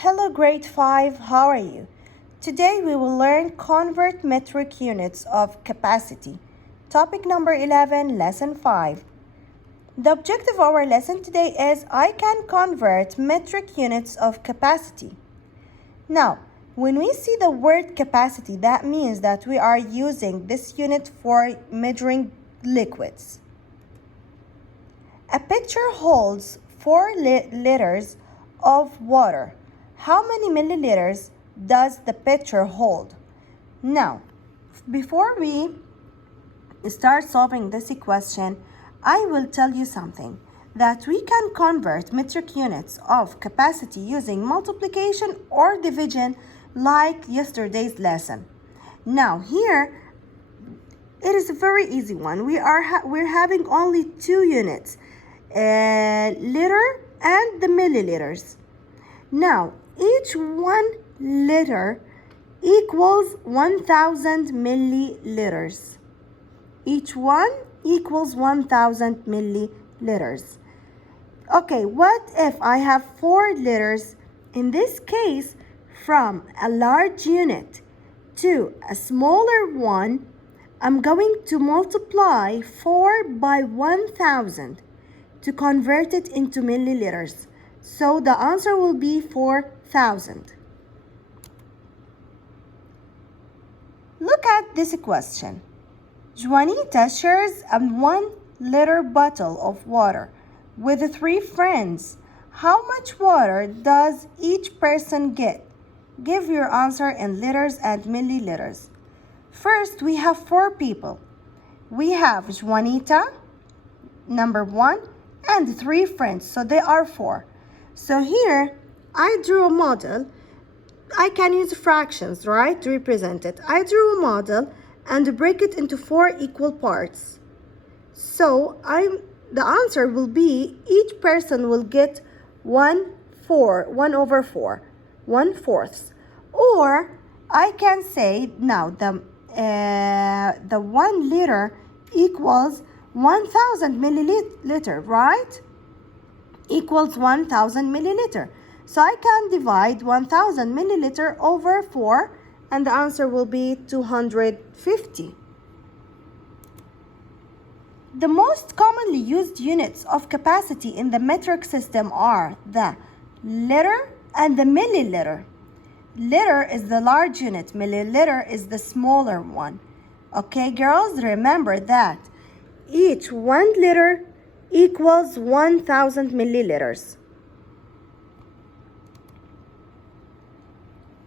Hello grade 5, how are you? Today we will learn convert metric units of capacity. Topic number 11, lesson 5. The objective of our lesson today is I can convert metric units of capacity. Now, when we see the word capacity, that means that we are using this unit for measuring liquids. A pitcher holds 4 liters of water. How many milliliters does the pitcher hold? Now, before we start solving this equation, I will tell you something, that we can convert metric units of capacity using multiplication or division like yesterday's lesson. Now here, it is a very easy one. We're having only 2 units, liter and the milliliters. Now, each 1 liter equals 1,000 milliliters. Each one equals 1,000 milliliters. Okay, what if I have 4 liters? In this case, from a large unit to a smaller one, I'm going to multiply 4 by 1,000 to convert it into milliliters. So the answer will be 4,000. Look at this question. Juanita shares a 1 liter bottle of water with 3 friends. How much water does each person get? Give your answer in liters and milliliters. First, we have 4 people. We have Juanita, number 1, and 3 friends, so they are 4. So here, I drew a model. I can use fractions, right, to represent it. I drew a model and break it into 4 equal parts. So the answer will be each person will get 1 over 4, 1/4. Or I can say now the 1 liter equals 1,000 milliliter, right? Equals 1,000 milliliter. So I can divide 1,000 milliliter over 4 and the answer will be 250. The most commonly used units of capacity in the metric system are the liter and the milliliter. Liter is the large unit, milliliter is the smaller one. Okay, girls, remember that each 1 liter equals 1,000 milliliters.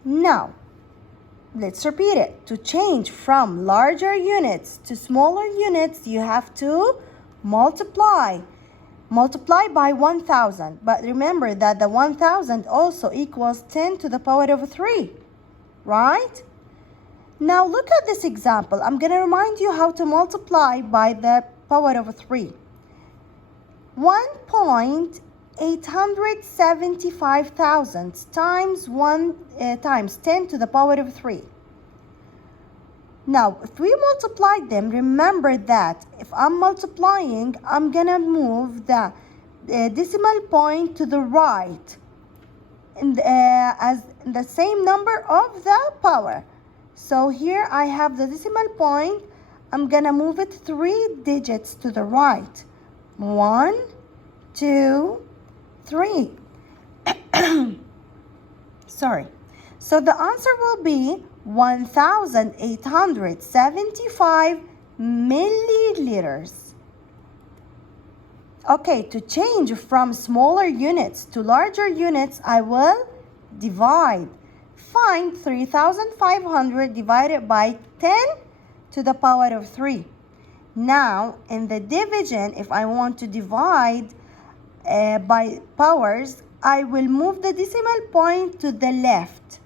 Now, let's repeat it. To change from larger units to smaller units, you have to multiply. Multiply by 1,000. But remember that the 1,000 also equals 10 to the power of 3, right? Now look at this example. I'm going to remind you how to multiply by the power of 3. 1,875,000 times 10 to the power of 3. Now, if we multiply them, remember that if I'm multiplying, I'm going to move the decimal point to the right as the same number of the power. So here I have the decimal point. I'm going to move it 3 digits to the right. 1, 2, 3. Sorry. So the answer will be 1,875 milliliters. Okay, to change from smaller units to larger units, I will divide. Find 3,500 divided by 10 to the power of 3. Now, in the division, if I want to divide by powers, I will move the decimal point to the left.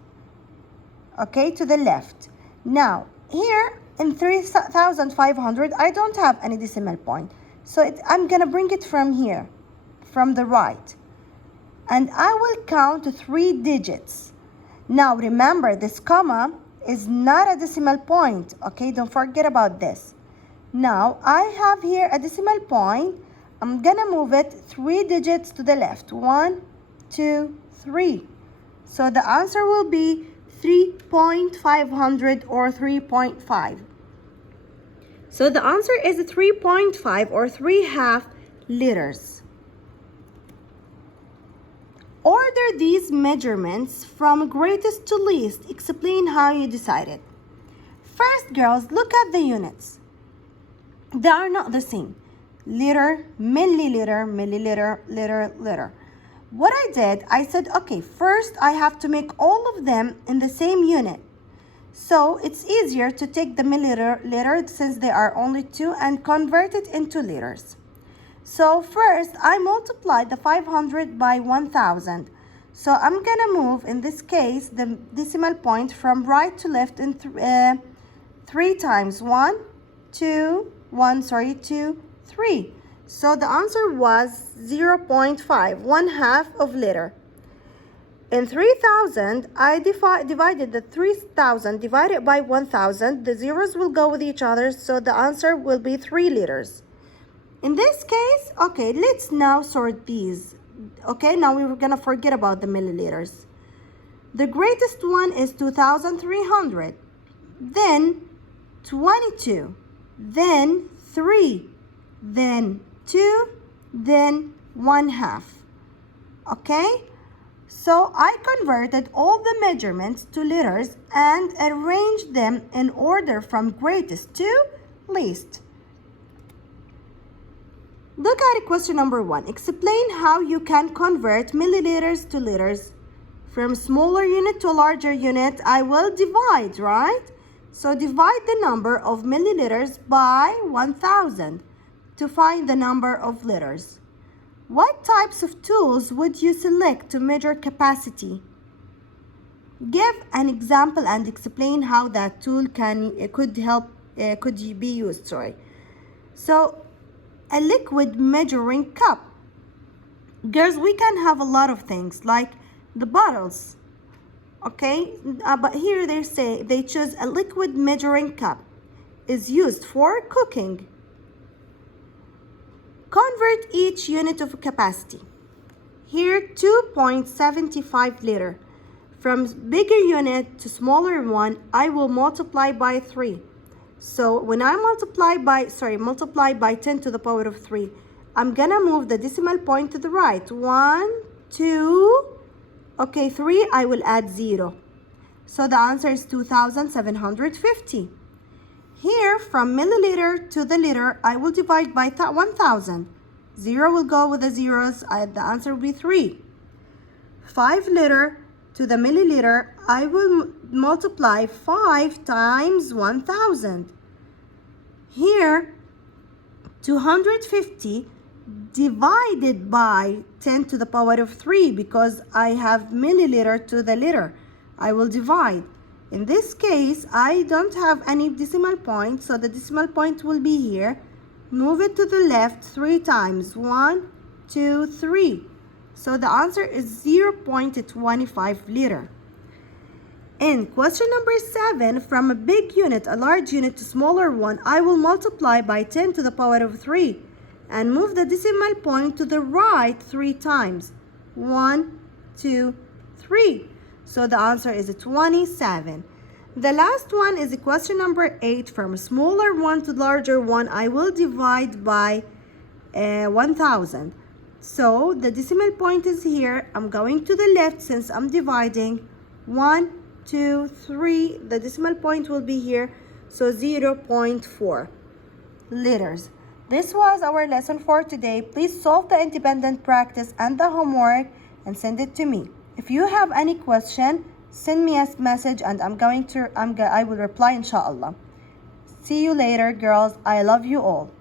Okay, to the left. Now, here in 3,500, I don't have any decimal point. So I'm going to bring it from here, from the right. And I will count 3 digits. Now, remember, this comma is not a decimal point. Okay, don't forget about this. Now, I have here a decimal point. I'm going to move it 3 digits to the left. 1, 2, 3. So the answer will be 3.500 or 3.5. So the answer is 3.5 or 3/2 liters. Order these measurements from greatest to least. Explain how you decided. First, girls, look at the units. They are not the same. Liter, milliliter, milliliter, liter. What I did, I said, okay, first I have to make all of them in the same unit. So it's easier to take the milliliter since they are only two and convert it into liters. So first I multiply the 500 by 1000. So I'm gonna move, in this case, the decimal point from right to left in three times. 2, 3. So the answer was 0.5, 1/2 of liter. In 3000, I divided the 3000 divided by 1000. The zeros will go with each other, so the answer will be 3 liters. In this case, okay, let's now sort these. Okay, now we're gonna forget about the milliliters. The greatest one is 2300, then 22, then 3, then 2, then 1/2. Okay? So I converted all the measurements to liters and arranged them in order from greatest to least. Look at question number 1. Explain how you can convert milliliters to liters. From smaller unit to larger unit, I will divide, right? So divide the number of milliliters by 1000 to find the number of liters. What types of tools would you select to measure capacity? Give an example and explain how that tool could be used. So a liquid measuring cup. Girls, we can have a lot of things like the bottles. Okay, but here they choose a liquid measuring cup is used for cooking. Convert each unit of capacity. Here, 2.75 liter. From bigger unit to smaller one, I will multiply by 3. So when I multiply by 10 to the power of 3, I'm gonna move the decimal point to the right. 1, 2, okay, 3, I will add 0. So the answer is 2750. Here, from milliliter to the liter, I will divide by 1000. 0 will go with the zeros. The answer will be 3. 5 liter to the milliliter, I will multiply 5 times 1000. Here, 250 divided by 10 to the power of 3 because I have milliliter to the liter. I will divide. In this case, I don't have any decimal point, so the decimal point will be here. Move it to the left 3 times. 1, 2, 3. So the answer is 0.25 liter. In question number 7, from a big unit, a large unit to smaller one, I will multiply by 10 to the power of 3 and move the decimal point to the right 3 times. 1, 2, 3. So the answer is 27. The last one is question number 8. From a smaller one to larger one, I will divide by 1000. So the decimal point is here. I'm going to the left since I'm dividing. 1, 2, 3. The decimal point will be here. So 0.4 liters. This was our lesson for today. Please solve the independent practice and the homework and send it to me. If you have any question, send me a message and I will reply inshallah. See you later, girls. I love you all.